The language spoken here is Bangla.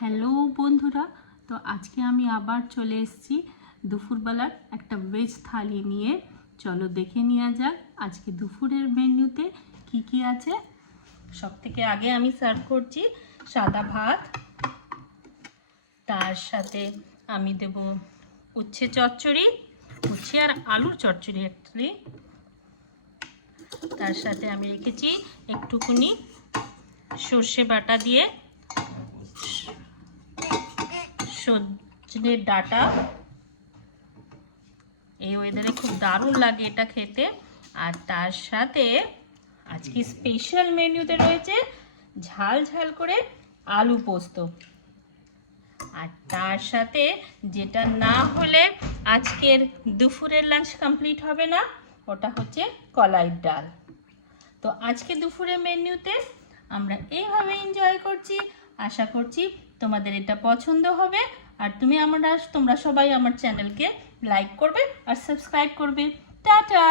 হ্যালো বন্ধুরা, তো আজকে আমি আবার চলে এসেছি দুপুরবেলার একটা ভেজ থালি নিয়ে। চলো দেখে নেওয়া যাক আজকে দুপুরের মেনুতে কি কি আছে। সব থেকে আগে আমি সার্ভ করছি সাদা ভাত, তার সাথে আমি দেব উচ্ছে চচ্চড়ি, উচ্ছে আর আলুর চচ্চড়ি অ্যাকচুয়ালি। তার সাথে আমি রেখেছি একটুকুনি সর্ষে বাটা দিয়ে সজনের ডাঁটা। এই ওয়েদারে খুব দারুণ লাগে এটা খেতে। আর তার সাথে আজকে স্পেশাল মেনুতে রয়েছে ঝাল ঝাল করে আলু পোস্ত। আর তার সাথে যেটা না হলে আজকের দুপুরের লাঞ্চ কমপ্লিট হবে না, ওটা হচ্ছে কলাইয়ের ডাল। তো আজকে দুপুরের মেনুতে আমরা এইভাবে এনজয় করছি। আশা করছি তোমাদের এটা পছন্দ হবে। আর তোমরা সবাই আমার চ্যানেলকে লাইক করবে আর সাবস্ক্রাইব করবে। টাটা।